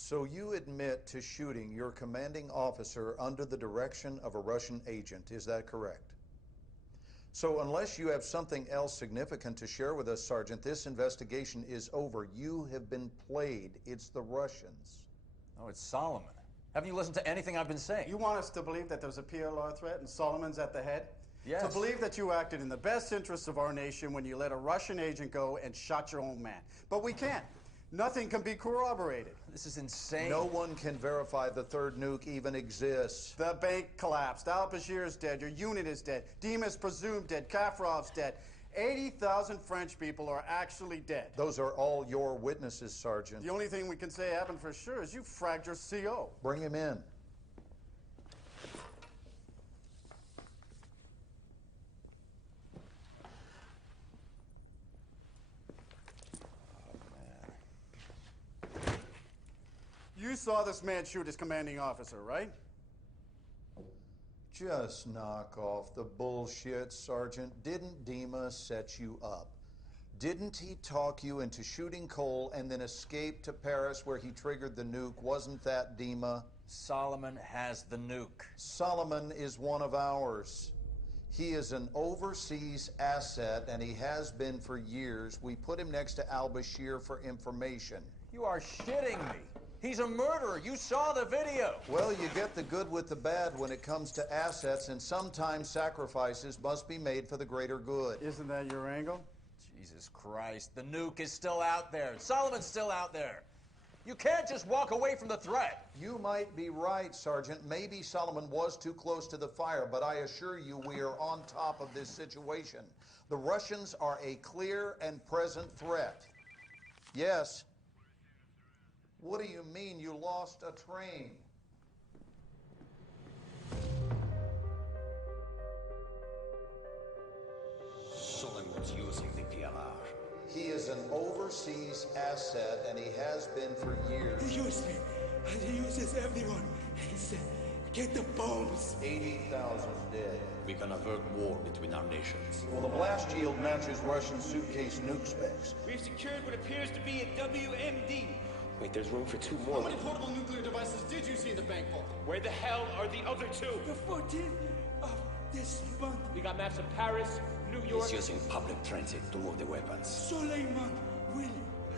So you admit to shooting your commanding officer under the direction of a Russian agent, is that correct? So unless you have something else significant to share with us, Sergeant, this investigation is over. You have been played. It's the Russians. Oh, it's Solomon. Haven't you listened to anything I've been saying? You want us to believe that there's a PLR threat and Solomon's at the head? Yes. To believe that you acted in the best interests of our nation when you let a Russian agent go and shot your own man. But we can't. Nothing can be corroborated. This is insane. No one can verify the third nuke even exists. The bank collapsed. Al-Bashir's dead. Your unit is dead. Dima's presumed dead. Kafrov's dead. 80,000 French people are actually dead. Those are all your witnesses, Sergeant. The only thing we can say happened for sure is you fragged your CO. Bring him in. You saw this man shoot his commanding officer, right? Just knock off the bullshit, Sergeant. Didn't Dima set you up? Didn't he talk you into shooting Cole and then escape to Paris where he triggered the nuke? Wasn't that Dima? Solomon has the nuke. Solomon is one of ours. He is an overseas asset, and he has been for years. We put him next to al-Bashir for information. You are shitting me. He's a murderer. You saw the video. Well, you get the good with the bad when it comes to assets, and sometimes sacrifices must be made for the greater good. Isn't that your angle? Jesus Christ, the nuke is still out there. Solomon's still out there. You can't just walk away from the threat. You might be right, Sergeant. Maybe Solomon was too close to the fire, but I assure you we are on top of this situation. The Russians are a clear and present threat. Yes. What do you mean you lost a train? Solomon's using the PLR. He is an overseas asset, and he has been for years. He used me, and he uses everyone. He said, get the bombs. 80,000 dead. We can avert war between our nations. Well, the blast yield matches Russian suitcase nuke specs. We've secured what appears to be a WMD. Wait, there's room for 2 more. How many portable nuclear devices did you see in the bank vault? Where the hell are the other 2? The 14th of this month. We got maps of Paris, New York. He's using public transit to move the weapons. Suleiman will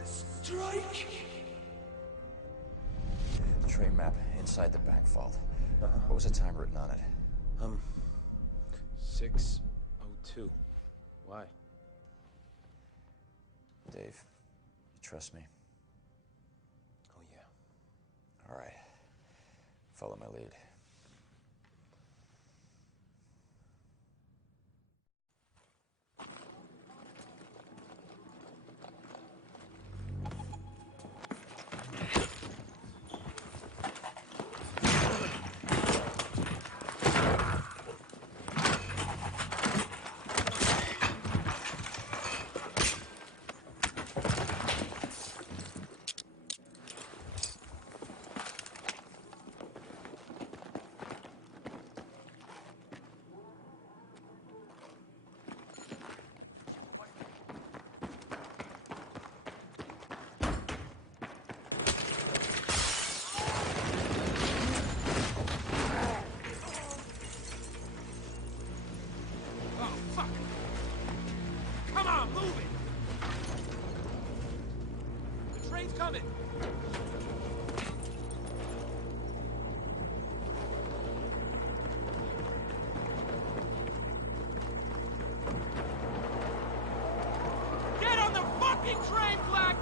strike. The train map inside the bank vault. What was the time written on it? 6:02. Why? Dave, you trust me? Oh, yeah. All right. Follow my lead. Coming! Get on the fucking train, Black!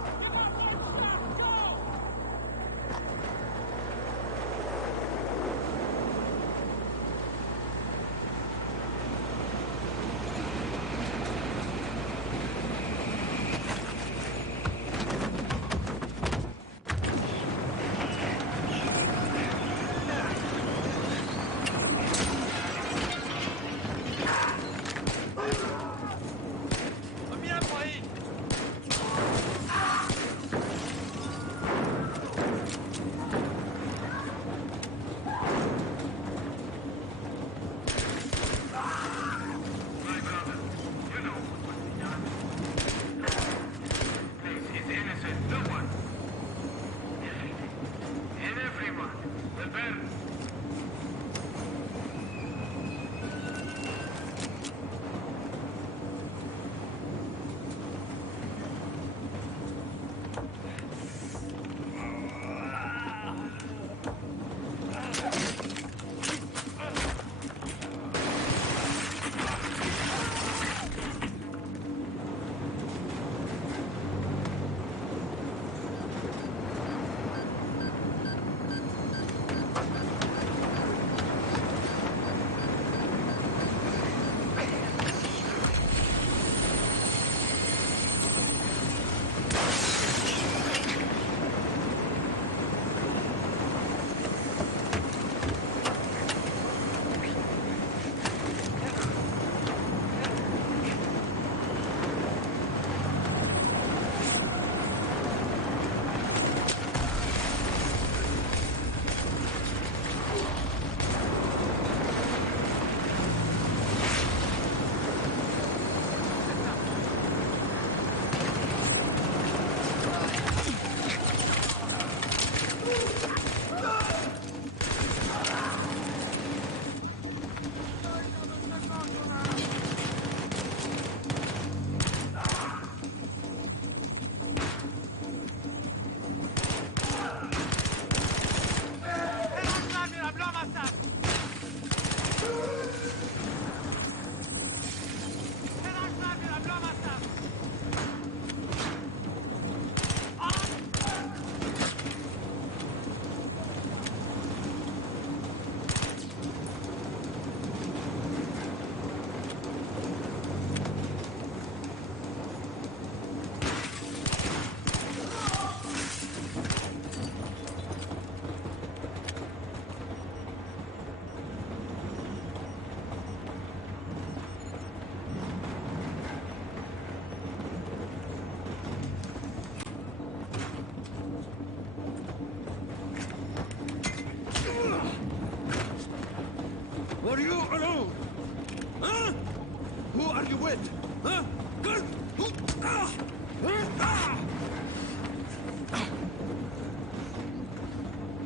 with? Huh?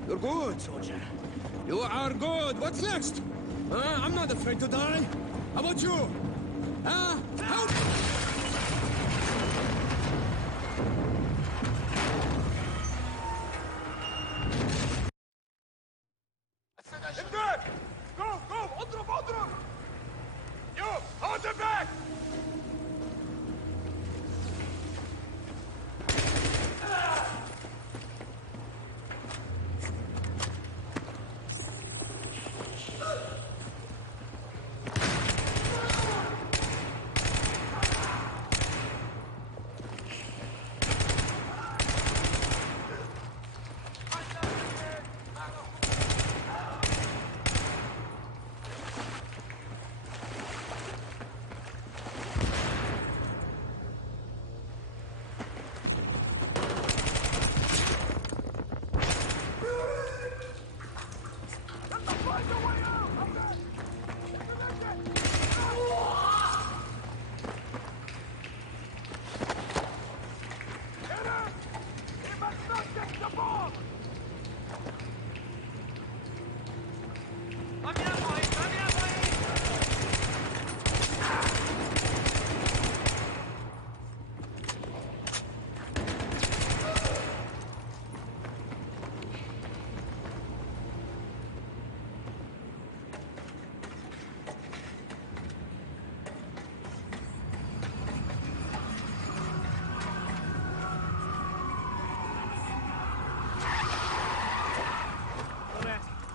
You're good, soldier. You are good. What's next? I'm not afraid to die. How about you? Help! Go! اضرب! You! Hold him back!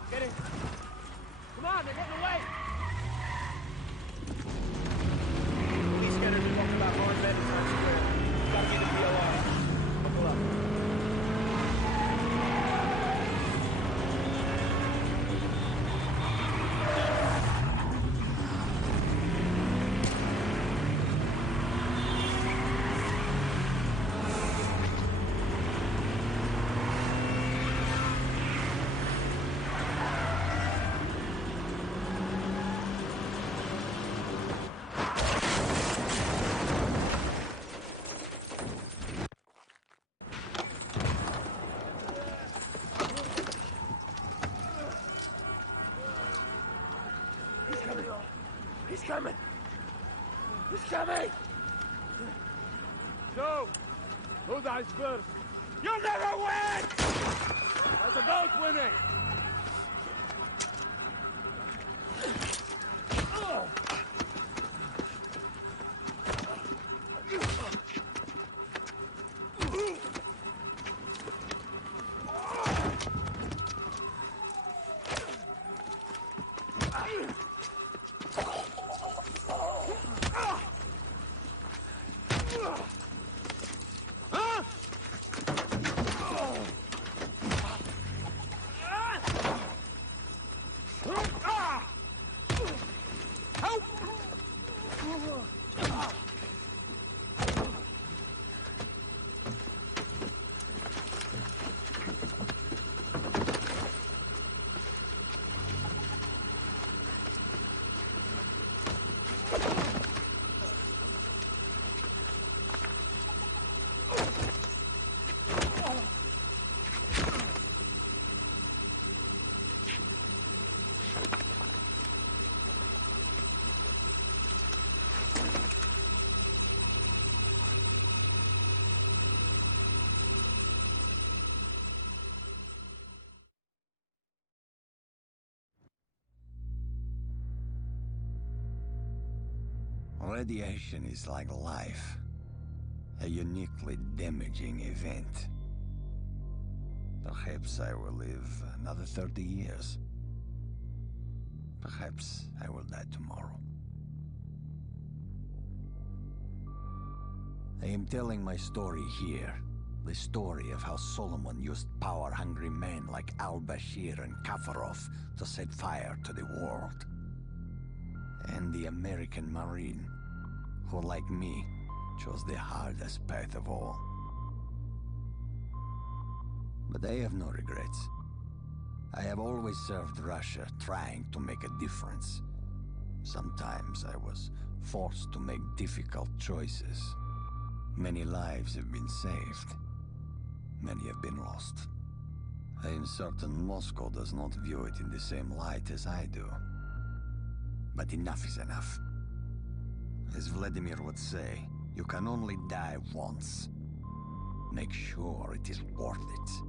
Get in! Come on, they're getting away! Police scanners are talking about armed men in Times Square. Gotta get in the OR. Buckle up. He's coming! He's coming! So, who dies first? You'll never win! How's the goat winning? Radiation is like life, a uniquely damaging event. Perhaps I will live another 30 years. Perhaps I will die tomorrow. I am telling my story here. The story of how Solomon used power-hungry men like al-Bashir and Kafarov to set fire to the world. And the American Marine, who, like me, chose the hardest path of all. But I have no regrets. I have always served Russia, trying to make a difference. Sometimes I was forced to make difficult choices. Many lives have been saved. Many have been lost. I am certain Moscow does not view it in the same light as I do. But enough is enough. As Vladimir would say, you can only die once. Make sure it is worth it.